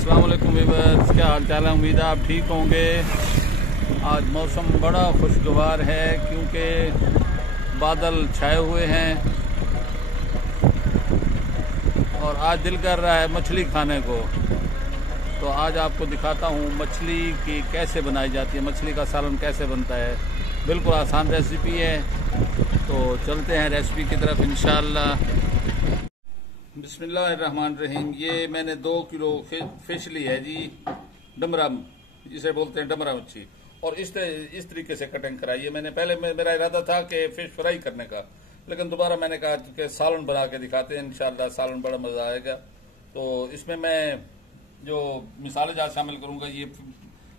अस्सलाम वालेकुम व्यूअर्स, क्या हाल चाल है। उम्मीद है आप ठीक होंगे। आज मौसम बड़ा खुशगवार है क्योंकि बादल छाए हुए हैं और आज दिल कर रहा है मछली खाने को। तो आज आपको दिखाता हूँ मछली की कैसे बनाई जाती है, मछली का सालन कैसे बनता है। बिल्कुल आसान रेसिपी है, तो चलते हैं रेसिपी की तरफ इंशाअल्लाह। बिस्मिल्लाहिर्रहमानिर्रहीम। ये मैंने 2 किलो फिश ली है जी, डमरा जिसे बोलते हैं, डमरा मच्छी। और इस तरीके से कटिंग कराई है मैंने। पहले मेरा इरादा था कि फिश फ्राई करने का, लेकिन दोबारा मैंने कहा कि सालन बना के दिखाते हैं इंशाअल्लाह, सालन बड़ा मजा आएगा। तो इसमें मैं जो मिसाले जार शामिल करूंगा, ये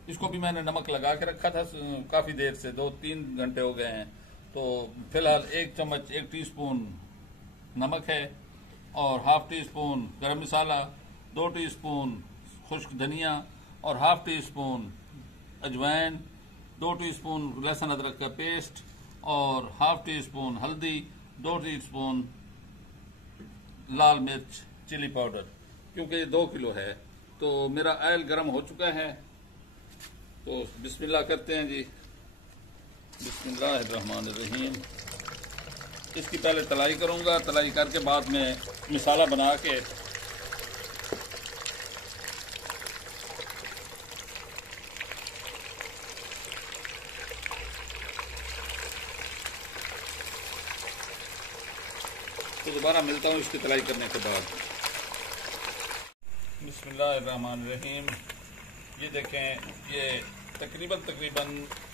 इसको भी मैंने नमक लगा के रखा था काफी देर से, 2-3 घंटे हो गए हैं। तो फिलहाल 1 टीस्पून नमक है और ½ टीस्पून गरम मसाला, 2 टीस्पून खुश्क धनिया और ½ टीस्पून अजवाइन, 2 टीस्पून लहसुन अदरक का पेस्ट और ½ टीस्पून हल्दी, 2 टीस्पून लाल मिर्च चिली पाउडर, क्योंकि ये 2 किलो है। तो मेरा ऑयल गर्म हो चुका है, तो बिस्मिल्लाह करते हैं जी। बिस्मिल्लाहिर्रहमानिर्रहीम। इसकी पहले तलाई करूंगा, तलाई करके बाद में मसाला बना के तो दोबारा मिलता हूँ इसकी तलाई करने के बाद। बिस्मिल्लाहिर्रहमानिर्रहीम। ये देखें, ये तकरीबन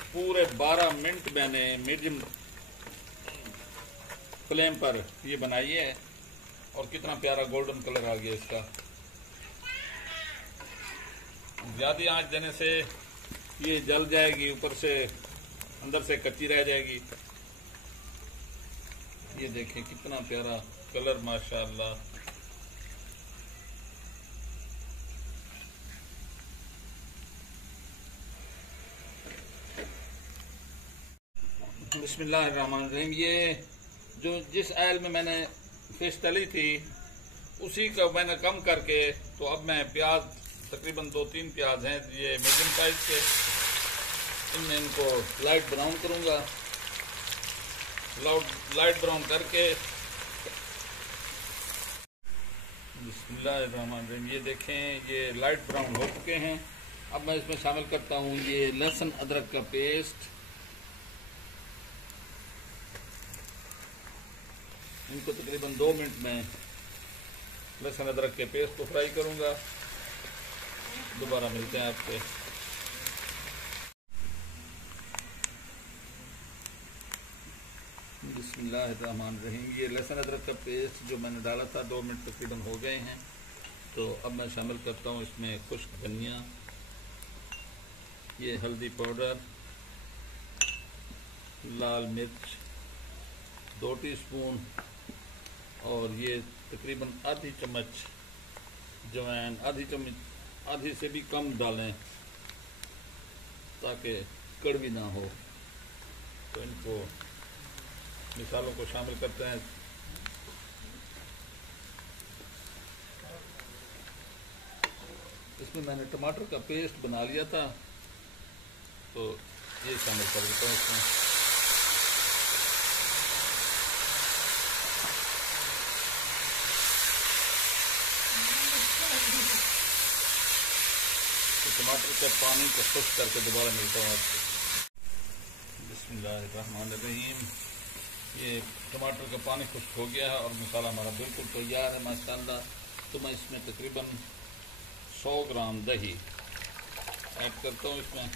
पूरे 12 मिनट मैंने मीडियम फ्लेम पर ये बनाई है और कितना प्यारा गोल्डन कलर आ गया इसका। ज्यादा आंच देने से ये जल जाएगी, ऊपर से अंदर से कच्ची रह जाएगी। ये देखें कितना प्यारा कलर, माशाअल्लाह। बिस्मिल्लाहिर्रहमानिर्रहीम। ये जो जिस ऑयल में मैंने फिश तली थी उसी का मैंने कम करके, तो अब मैं प्याज तकरीबन 2-3 प्याज हैं ये मीडियम साइज के, इनमें इनको लाइट ब्राउन करूंगा। लाइट ब्राउन करके बिस्मिल्लाहिर्रहमानिर्रहीम। ये देखें, ये लाइट ब्राउन हो चुके हैं। अब मैं इसमें शामिल करता हूँ ये लहसुन अदरक का पेस्ट। इनको तकरीबन 2 मिनट में लहसुन अदरक के पेस्ट को फ्राई करूंगा। दोबारा मिलते हैं आपसे। बिस्मिल्लाहिर्रहमानिर्रहीम। ये लहसुन अदरक का पेस्ट जो मैंने डाला था 2 मिनट तकरीबन हो गए हैं। तो अब मैं शामिल करता हूँ इसमें खुश्क धनिया, ये हल्दी पाउडर, लाल मिर्च 2 टीस्पून और ये तकरीबन आधी चम्मच अजवाइन, आधी से भी कम डालें ताकि कड़वी ना हो। तो इनको मिसालों को शामिल करते हैं। इसमें मैंने टमाटर का पेस्ट बना लिया था, तो ये शामिल कर देता हूँ इसमें। तो टमाटर के पानी को खुश्क करके दोबारा मिलता हूँ आपको। बिस्मिल्लाहिर्रहमानिर्रहीम। ये टमाटर का पानी खुश्क हो गया है और मसाला हमारा बिल्कुल तैयार है माशाअल्लाह। तो मैं इसमें तकरीबन 100 ग्राम दही ऐड करता हूँ इसमें,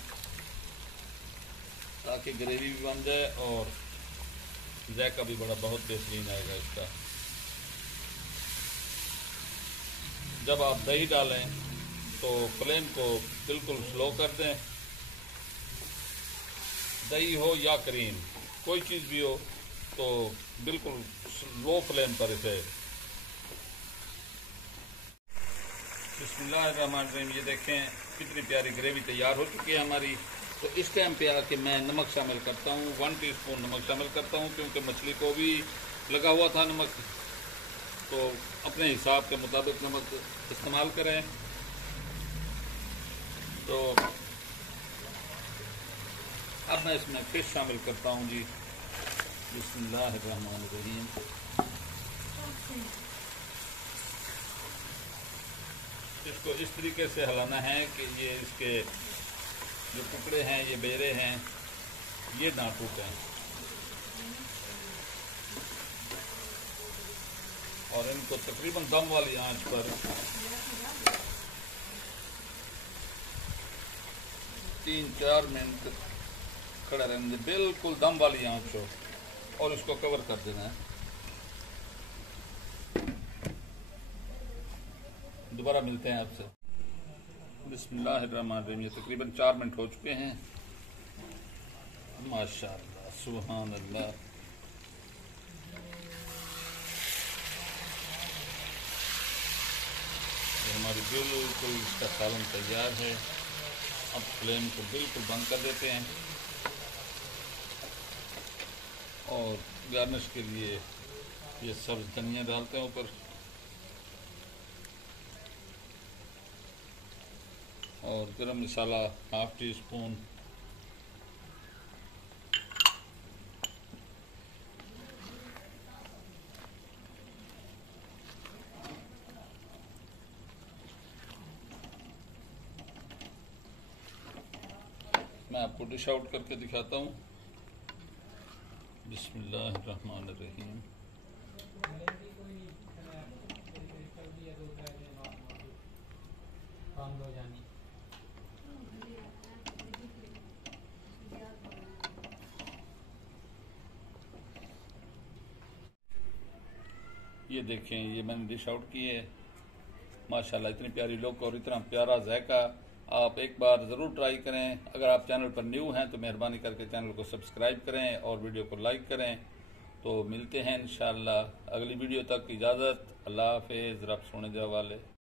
ताकि ग्रेवी भी बन जाए और जायका भी बहुत बेहतरीन आएगा इसका। जब आप दही डालें तो फ्लेम को बिल्कुल स्लो कर दें। दही हो या क्रीम, कोई चीज़ भी हो, तो बिल्कुल लो फ्लेम पर इसे। बिस्मिल्लाहिर्रहमानिर्रहीम। ये देखें कितनी प्यारी ग्रेवी तैयार हो चुकी है हमारी। तो इस टाइम पे आके मैं नमक शामिल करता हूँ, 1 टीस्पून नमक शामिल करता हूँ, क्योंकि मछली को भी लगा हुआ था नमक। तो अपने हिसाब के मुताबिक नमक इस्तेमाल करें। तो अब मैं इसमें फिश शामिल करता हूँ जी। बिस्मिल्लाहिर्रहमानिर्रहीम। इसको इस तरीके से हिलाना है कि ये इसके जो टुकड़े हैं, ये बेरे हैं, ये ना टूटें, और इनको तकरीबन दम वाली आंच पर 3-4 मिनट खड़ा रहने, बिल्कुल दम वाली आंच हो, और इसको कवर कर देना है। दोबारा मिलते हैं आपसे। बिस्मिल्लाहिर्रहमानिर्रहीम। ये तकरीबन 4 मिनट हो चुके हैं। माशाअल्लाह, सुभान अल्लाह। हमारी बिल्कुल इसका सालन तैयार है। अब फ्लेम को बिल्कुल बंद कर देते हैं और गार्निश के लिए ये सब्ज धनिया डालते हैं ऊपर, और गरम मसाला ½ टी स्पून, मैं आपको डिश आउट करके दिखाता हूँ। बिस्मिल्लाहिर्रहमानिर्रहीम। ये देखें, ये मैंने डिश आउट की है। माशाल्लाह, इतनी प्यारी लुक और इतना प्यारा जायका। आप एक बार ज़रूर ट्राई करें। अगर आप चैनल पर न्यू हैं तो मेहरबानी करके चैनल को सब्सक्राइब करें और वीडियो को लाइक करें। तो मिलते हैं इंशाअल्लाह अगली वीडियो तक। इजाज़त, अल्लाह हाफिज़। रब सोने जा वाले।